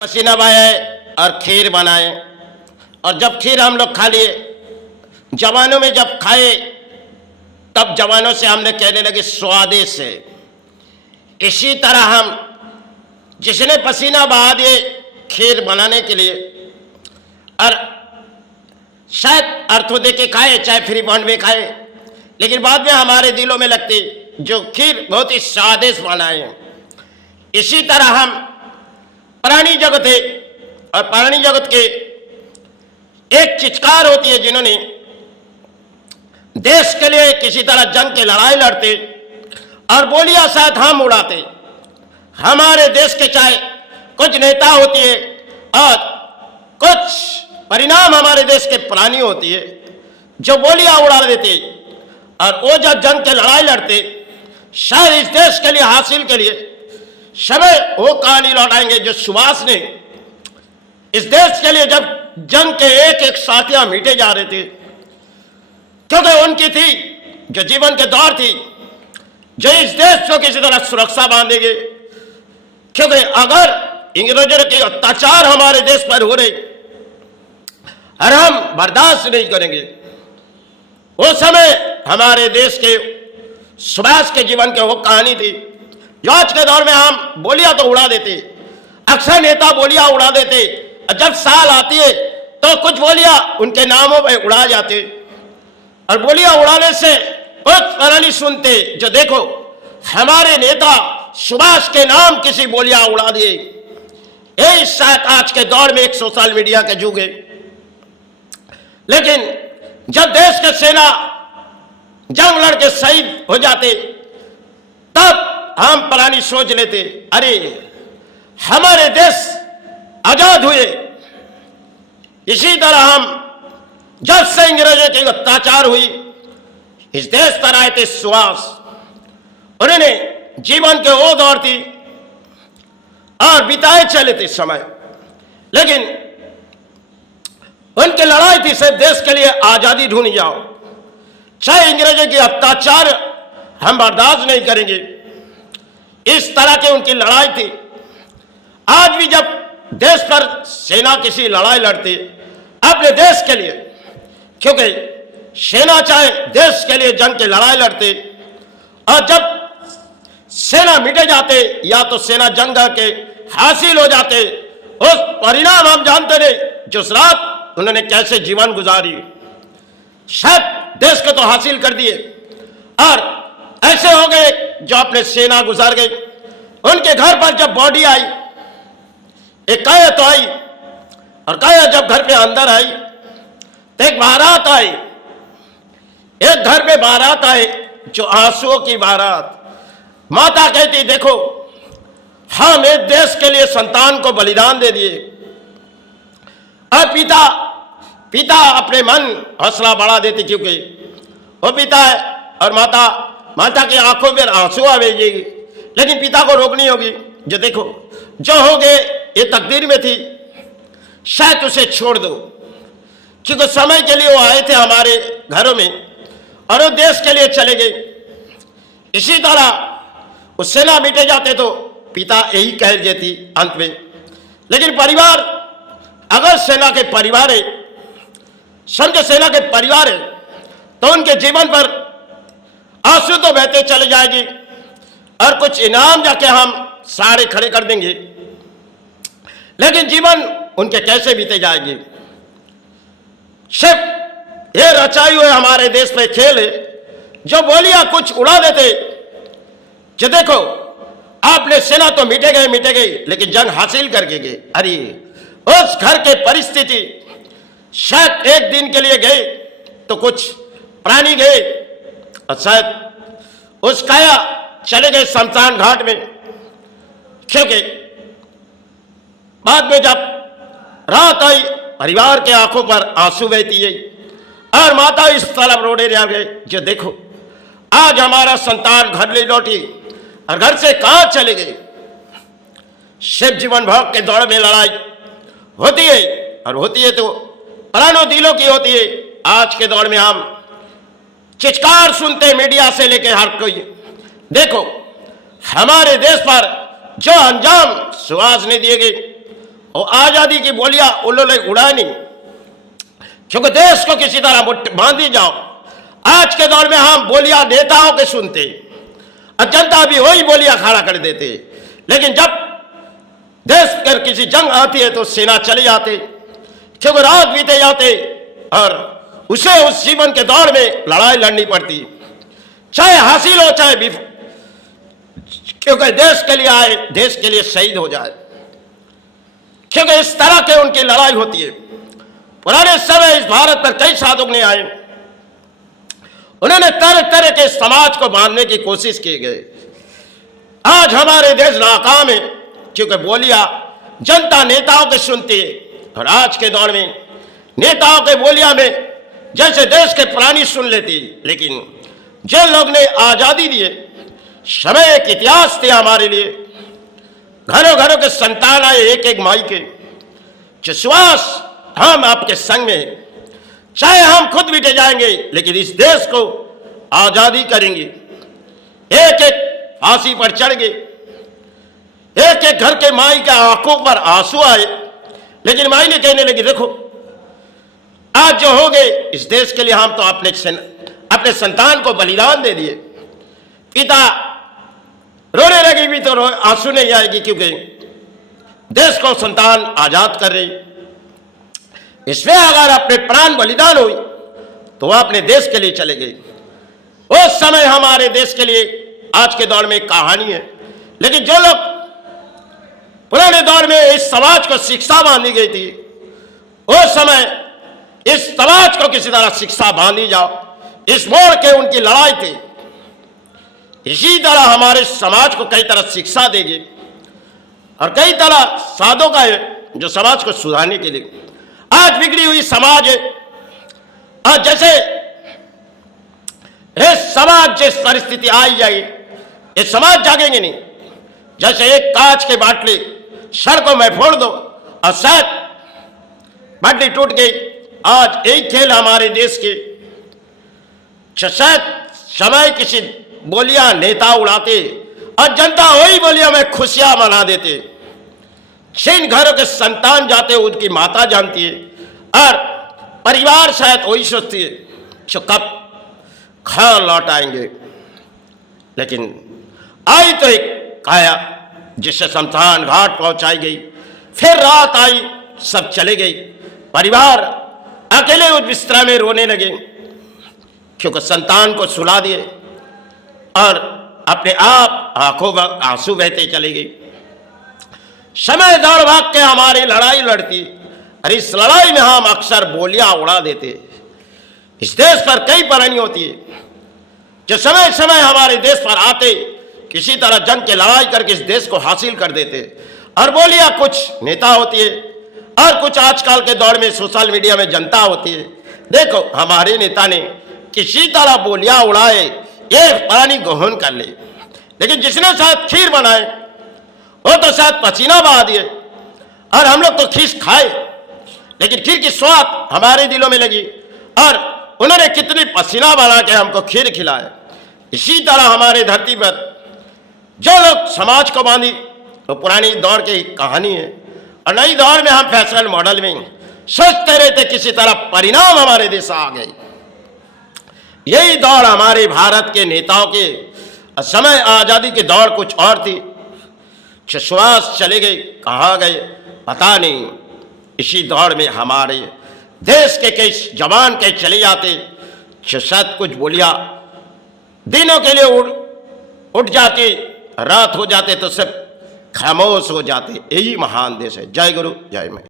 पसीना बहाए और खीर बनाए। और जब खीर हम लोग खा लिए, जवानों में जब खाए तब जवानों से हमने कहने लगे स्वादिष्ट है। इसी तरह हम जिसने पसीना बहा दिए खीर बनाने के लिए और शायद अर्थों दे के खाए, चाहे फ्री बॉन्ड में खाए, लेकिन बाद में हमारे दिलों में लगती जो खीर बहुत ही स्वादिष्ट बनाए। इसी तरह हम प्राणी जगत है और प्राणी जगत के एक चिचकार होती है जिन्होंने देश के लिए किसी तरह जंग की लड़ाई लड़ते और बोलियां शायद हम उड़ाते। हमारे देश के चाहे कुछ नेता होती है और कुछ परिणाम हमारे देश के प्राणी होती है जो बोलियां उड़ा देते और वो जब जंग की लड़ाई लड़ते शायद इस देश के लिए हासिल के लिए समय वो कहानी लौटाएंगे जो सुभाष ने इस देश के लिए जब जंग के एक एक साथियां मिटे जा रहे थे, क्योंकि उनकी थी जो जीवन के दौर थी जो इस देश को किसी तरह सुरक्षा बांधेंगे, क्योंकि अगर अंग्रेजों के अत्याचार हमारे देश पर हो रहे और हम बर्दाश्त नहीं करेंगे। वो समय हमारे देश के सुभाष के जीवन की वो कहानी थी जो आज के दौर में हम बोलियां तो उड़ा देते, अक्सर नेता बोलियां उड़ा देते, जब साल आती है तो कुछ बोलियां उनके नामों पे उड़ा जाते और बोलियां उड़ाने से कुछ फर्क नहीं सुनते जो देखो हमारे नेता सुभाष के नाम किसी बोलियां उड़ा दिए। यही शायद आज के दौर में एक सोशल मीडिया के जुग है। लेकिन जब देश के सेना जंग लड़ के शहीद हो जाते तब हम प्राणी सोच लेते अरे हमारे देश आजाद हुए। इसी तरह हम जब से अंग्रेजों के अत्याचार हुई इस देश पर आए थे सुभाष, उन्होंने जीवन के वो दौर थी और बिताए चले थे समय, लेकिन उनकी लड़ाई थी सिर्फ देश के लिए आजादी ढूंढ जाओ, चाहे अंग्रेजों के अत्याचार हम बर्दाश्त नहीं करेंगे। इस तरह की उनकी लड़ाई थी। आज भी जब देश पर सेना किसी लड़ाई लड़ती अपने देश के लिए, क्योंकि सेना चाहे देश के लिए जंग की लड़ाई लड़ते और जब सेना मिटे जाते या तो सेना जंग के हासिल हो जाते, उस परिणाम हम जानते नहीं जो उस रात उन्होंने कैसे जीवन गुजारी। शायद देश को तो हासिल कर दिए और ऐसे हो गए जो अपने सेना गुजार गए। उनके घर पर जब बॉडी आई, एक काया तो आई और काया जब घर पे अंदर आई तो एक बारात आई, एक घर में बारात आई जो आंसुओं की बारात। माता कहती देखो हम एक देश के लिए संतान को बलिदान दे दिए और पिता अपने मन हौसला बढ़ा देते क्योंकि वो पिता है और माता की आंखों में आंसू आवेगी, लेकिन पिता को रोकनी होगी जो देखो जो हो गए ये तकदीर में थी, शायद उसे छोड़ दो, क्योंकि समय के लिए वो आए थे हमारे घरों में और वो देश के लिए चले गए। इसी तरह उस सेना मिटे जाते तो पिता यही कह देती अंत में। लेकिन परिवार, अगर सेना के परिवार है, समझो सेना के परिवार है, तो उनके जीवन पर आंसू तो बहते चले जाएगी और कुछ इनाम जाके हम सारे खड़े कर देंगे, लेकिन जीवन उनके कैसे बीते जाएंगे। सिर्फ ये रचाई हुए हमारे देश में खेल है जो बोलियां कुछ उड़ा देते जो देखो आपने सेना तो मिटे गए लेकिन जंग हासिल करके गए। अरे उस घर के परिस्थिति शायद एक दिन के लिए गए तो कुछ प्राणी गए और शायद उस काया चले गए शमशान घाट में, क्योंकि बाद में जब रात आई परिवार के आंखों पर आंसू बहती है और माता इस तरफ रोने रह गए जो देखो आज हमारा संतान घर ले लौटी और घर से कहां चले गए। शिव जीवन भर के दौड़ में लड़ाई होती है और होती है तो प्राणों दिलों की होती है। आज के दौर में हम चिৎकार सुनते मीडिया से लेकर हर कोई, देखो हमारे देश पर जो अंजाम सुभाष ने दिए गए और आजादी की बोलियां उन्होंने उड़ाई नहीं, क्योंकि देश को किसी तरह बांधी जाओ। आज के दौर में हम बोलियां नेताओं के सुनते और जनता भी वही बोलियां खड़ा कर देते, लेकिन जब देश पर किसी जंग आती है तो सेना चले जाते, क्योंकि रात बीते जाते और उसे उस जीवन के दौर में लड़ाई लड़नी पड़ती, चाहे हासिल हो चाहे भी, क्योंकि देश के लिए आए, देश के लिए शहीद हो जाए, क्योंकि इस तरह के उनकी लड़ाई होती है। पुराने समय इस भारत पर कई साधक ने आए, उन्होंने तरह तरह के समाज को बांधने की कोशिश की गई। आज हमारे देश नाकाम है, क्योंकि बोलियां जनता नेताओं के सुनती है, और आज के दौर में नेताओं के बोलियां में जैसे देश के प्राणी सुन लेती, लेकिन जो लोग ने आजादी दिए, समय एक इतिहास थे हमारे लिए। घरों घरों के संतान आए, एक एक माई के, विश्वास हम आपके संग में हैं, चाहे हम खुद मिटे जाएंगे लेकिन इस देश को आजादी करेंगे। एक एक फांसी पर चढ़ गए, एक एक घर के माई के आंखों पर आंसू आए, लेकिन माई ने कहने लगी, देखो आज जो हो गए इस देश के लिए, हम तो अपने संतान को बलिदान दे दिए। पिता रोने लगी भी तो आंसू नहीं आएगी, क्योंकि देश को संतान आजाद कर रही। इसमें अगर अपने प्राण बलिदान हुई तो वह अपने देश के लिए चले गए। उस समय हमारे देश के लिए आज के दौर में एक कहानी है, लेकिन जो लोग पुराने दौर में इस समाज को शिक्षा बांधी गई थी, उस समय इस समाज को किसी तरह शिक्षा बांधी जाओ, इस मोड़ के उनकी लड़ाई थी। इसी तरह हमारे समाज को कई तरह शिक्षा देगी और कई तरह साधों का है जो समाज को सुधारने के लिए। आज बिगड़ी हुई समाज है, और जैसे ये समाज जिस परिस्थिति आई जाए, ये समाज जागेंगे नहीं। जैसे एक कांच के बाटली सड़कों में फोड़ दो और शायद बाटली टूट गई। आज एक खेल हमारे देश के, शायद समय किसी बोलियां नेता उड़ाते और जनता वही बोलियां में खुशियां मना देते। जिन घरों के संतान जाते उनकी माता जानती है, और परिवार शायद वही सोचती है जो कब घर लौट आएंगे। लेकिन आई तो एक काया जिससे शमशान घाट पहुंचाई गई, फिर रात आई, सब चले गई, परिवार अकेले उस बिस्तर में रोने लगे, क्योंकि संतान को सुला दिए और अपने आप आंखों में आंसू बहते चले गए। समय दौड़ भाग के हमारी लड़ाई लड़ती, और इस लड़ाई में हम अक्सर बोलियां उड़ा देते। इस देश पर कई परानी होती है जो समय समय हमारे देश पर आते, किसी तरह जंग की लड़ाई करके इस देश को हासिल कर देते। और बोलियां कुछ नेता होती है और कुछ आजकल के दौर में सोशल मीडिया में जनता होती है। देखो हमारे नेता ने किसी तरह बोलियां उड़ाए, ये परानी गोहन कर ले, लेकिन जिसने शायद खीर बनाए वो तो शायद पसीना बहा दिए, और हम लोग तो खीर खाए, लेकिन खीर की स्वाद हमारे दिलों में लगी, और उन्होंने कितनी पसीना बना के हमको खीर खिलाया। इसी तरह हमारे धरती पर जो लोग समाज को बांधी, वो पुरानी दौर की कहानी है, और नई दौर में हम फैशन मॉडल में सोचते रहते किसी तरह परिणाम हमारे देश आ गए। यही दौड़ हमारे भारत के नेताओं के समय आजादी की दौड़ कुछ और थी। विश्वास चले गए, कहाँ गए पता नहीं। इसी दौड़ में हमारे देश के कई जवान कई चले जाते, शायद कुछ बोलियां दिनों के लिए उठ जाती, रात हो जाते तो सब खामोश हो जाते। यही महान देश है। जय गुरु जय मैं।